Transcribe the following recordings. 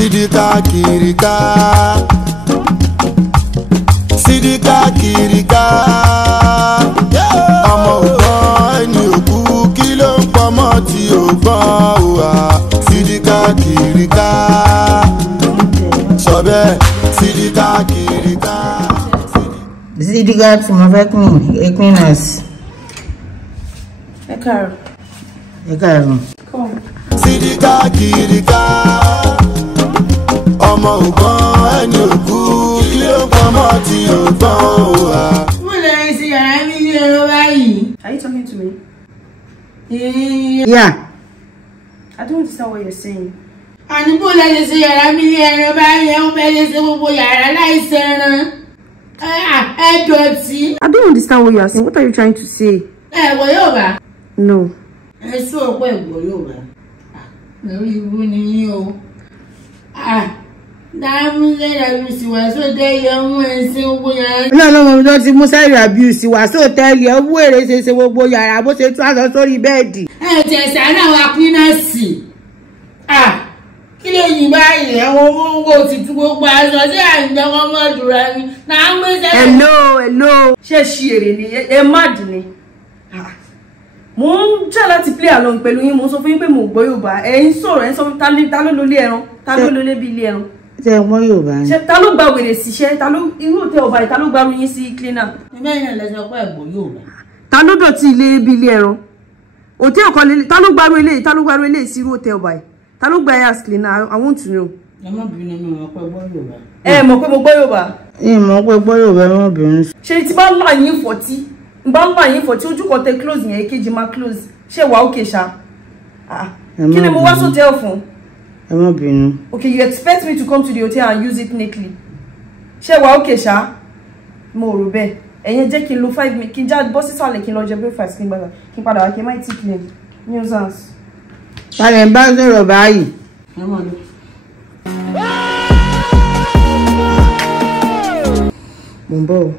Sidika kirika, Sidika kirika. Ọmọ ògbọ́n ẹni òkú kí ló ń pọmọ tí ògbọ́n òwà. Sidika kirika, sọ bẹ́ẹ̀ Sidika kirika. Sidika tí mo fẹ́ pín equinas. Ẹ káàárọ̀. Ẹ káàárọ̀. Sidika kirika, ọmọ ògbọ́n ẹni òkú kí ló ń pọmọ tí ògbọ́n òwà. Are you talking to me? Yeah. I don't understand what you're saying. I don't understand what you are saying. What are you trying to say? No. No, ti mú sẹ́rì abuse wá so tell you owó èrè ṣe gbogbo yàrá bó ṣe tún aṣọ sórí bẹ́ẹ̀dì. Ti ẹ̀sà náà wà cleaners. Kí ló yìí báyìí àwọn owó ti tú gbogbo aṣọ sí àìjọ ọmọdúnra ni. Náà ń gbé sẹ́rì. Hello. Ṣé ṣí èrè ni? Ẹ mad ni. Mo ń jà láti play along pẹ̀lú yín, mo sọ fún yín pé mo gbọ́ Yorùbá. Ẹ ń sọ̀rọ̀, ẹ ń sọ fún ta ló lólé ẹran, ta ló lólé bí ilé ẹran. Ṣé wọ́n Yorùbá ni? Ṣé ta ló gba wèrè síṣẹ́, ta ló irú hotel ọba ta ló gba ru yín sí cleaner. Mẹ́rin lẹ sọ pé ẹ̀gbọ́n Yorùbá. Ta ló dọ̀tí ilé bí ilé ẹran. Hotel ọkọ lele, ta ló gba ru eléyìí, ta ló gba ru eléyìí sí irú hotel ọba. Ta ló gba as cleaner, I want to know. Ẹ má bínú mi mọ̀ pé gbọ́ Yorùbá. Ẹ mọ̀ pé mo gbọ́ Yorùbá. Mọ̀ pé gbọ́ Yorùbá mọ̀ bínú. Ṣé tí bá ńlá yín fọ̀tí, bá ńlá yín fọ̀tí ojú kan tẹ close yẹn èkejì máa close. Ṣé wà okay ṣá? Kí ni mo wá hotel fún? Ẹ má bínú. Okay, you expect me to come to the hotel and use it neatly? Ṣé wà okay ṣá? Mo rò bẹ́ẹ̀. Ẹ̀yin jẹ́ kí n lo 5 minutes kí n já bọ́ sísàlẹ̀ kí n lọ jẹ breakfast kí n padà wá kí n má tí clean. Nuisance. Balẹ̀ ń bá sọ̀rọ̀ báyìí. Ẹ má lọ. Mo ń bọ̀ o.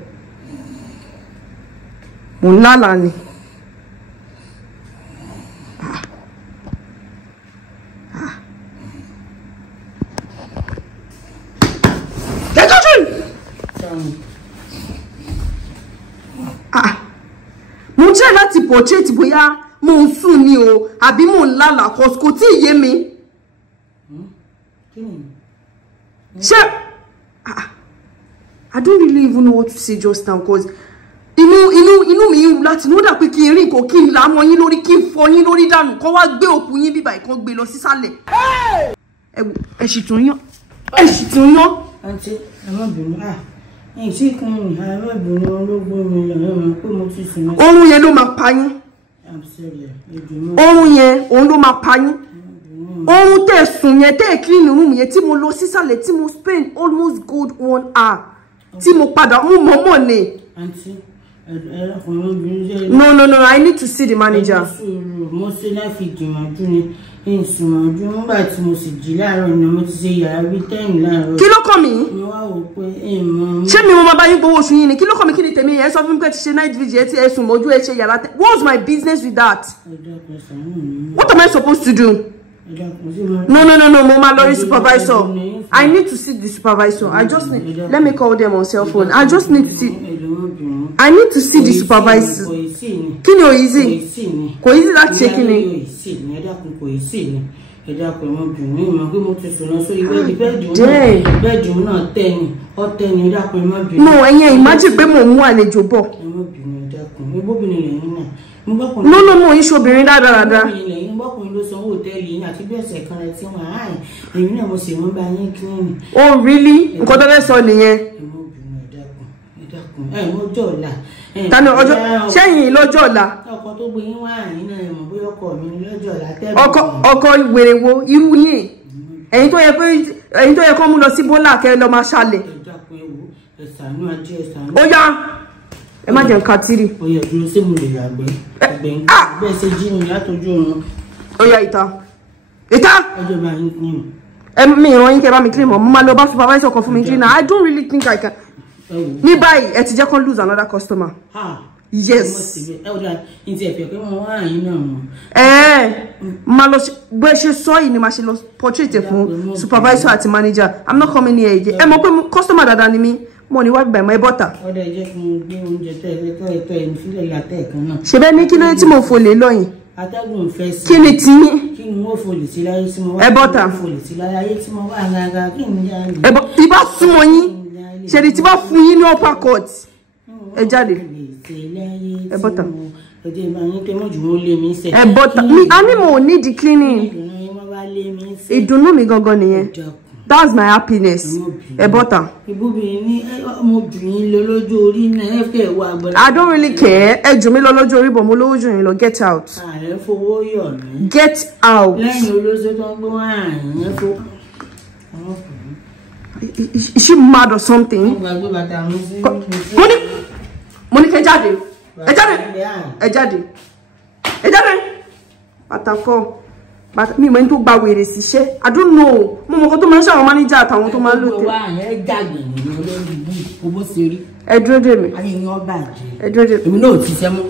Mo ń lálàá ni. Mo jẹ́ láti portrait bóyá mo ń sùn ni o àbí mo ń lálàá kò tí ì yé mi. Ṣé I don't really even know what to say just now because inú mi ń láti ní ó dà pé kí n rí nǹkan kí n là mọ́ yín lórí kí n fọ́ yín lórí dànù kó wá gbé òkú yín bíbá ìkan gbé lọ sísàlẹ̀. Ẹ sì tún yán. Aunty, ẹ má bínú. Ṣé kan ní ẹ má bínú olóògbé mi lọ́wọ́ pé mo ti sùn. Oorun yẹn ló máa pa yín. I'm sorry. Oorun yẹn òun ló máa pa yín. Oorun tẹ́ sùn yẹn tẹ́ clean room yẹn tí mo lọ sísàlẹ̀ tí mo spend almost good 1 hour tí mo padà mo mọ̀ ni. Aunty, No, I need to see the manager. Mo ṣe láfi dìmọ̀jú ni ìsìnmọ̀jú nígbà tí mo sì jí láàárọ̀ ni mo ti ṣe yàrá bí 10 láàárọ̀. Kí ló kàn mí? Mo wá wò pé èèmọ̀. Ṣé mi mo máa bá yín gbowó oṣù yín ni? Kí ló kàn mí kí ni tèmi yẹn sọ fún mi pé ti ṣe night vigil ti ẹ sùn mọ́jú ẹ ṣe yàrá. What's my business with that? What am I supposed to do? No, mo máa lọ rí supervisor. I need to see the supervisor. Let me call them on cell phone. I need to see the supervisor. Kí ni o easy? Kò easy láti ṣe kí ni? No, ẹ̀yin imagine pé mo mú àlejò bọ̀. No, iṣẹ́ obìnrin dáadáa. Oh really? Nǹkan tó fẹ́ sọ nìyẹn. Tani ọjọ́ ṣẹ́yìn lọ́jọ́ ọ̀la. Ọkọ tó gbé yín wá àyín náà mọ̀ bóyá ọkọ mi ní lọ́jọ́ ọ̀la tẹ́lẹ̀. Ọkọ wèrè wo irú yín? Ẹ̀yin tó yẹ kó mú lọ sí bọ́lá kẹ́ lọ máa ṣàlẹ̀. Ó yá ẹ má jẹ́ nǹkan tírì. Ó yẹ dúró sí mo lè yàgbẹ́. Bẹ́ẹ̀ ṣe jí mi látọjú ọ̀run. Ó yá ìta. Ọjọ́ bá yín clean. Mi ìran yín kẹ́ bá mi clean mọ́. Mo máa lọ bá supervisor kan fún mi clean. I don't really think I can. Ní báyìí ẹ ti jẹ́ kó lose another customer. Yes. Ma lo bó ṣe sọ yìí ni ma ṣe lọ portrait fún supervisor àti manager. I'm not coming here again. Ẹ mọ̀ pé customer dada ni mí. Mo ní wá bí my butter. Ọdẹ jẹ́ kí n gbé oúnjẹ tẹ́ ẹni sílẹ̀ látẹ̀ kan náà. Ṣé bẹ́ẹ̀ ní kí ló tí mo fò lè lọ́yìn? Atẹ́gùn fẹ́ sí. Kí ni tí? Kí ni mo fò lè sí láyé tí mo wá? Ẹ butter. Mo fò lè sí láyé tí mo wá gaga kí ni ya ni. Ẹ bọ́ tí bá fún wọn yín. Ṣé ni tí bá fún yín ní upper court? Ẹ jáde. Ẹ butter. Ẹ butter. Mi a ní mo need the cleaning. Ìdùnnú mi gangan nìyẹn. That's my happiness. Ẹ butter. I don't really care. Ẹ jù mí lọ lọ́jọ́ orí bọ̀ mo lówó jù yín lọ. Get out. Get out. Is she mad or something? Money kẹ́ jáde. Ẹ jáde. Ẹ jáde. Ẹ jáde. Patako. But me when to gba wèrè síṣẹ́. I don't know. Mo mọ̀ ko tó máa ń ṣe àwọn manager àtàwọn tó máa ń lò tẹ́. Ẹ dúró dè mí. Ẹ dúró dè mí. Èmi náà ti ṣe mọ́.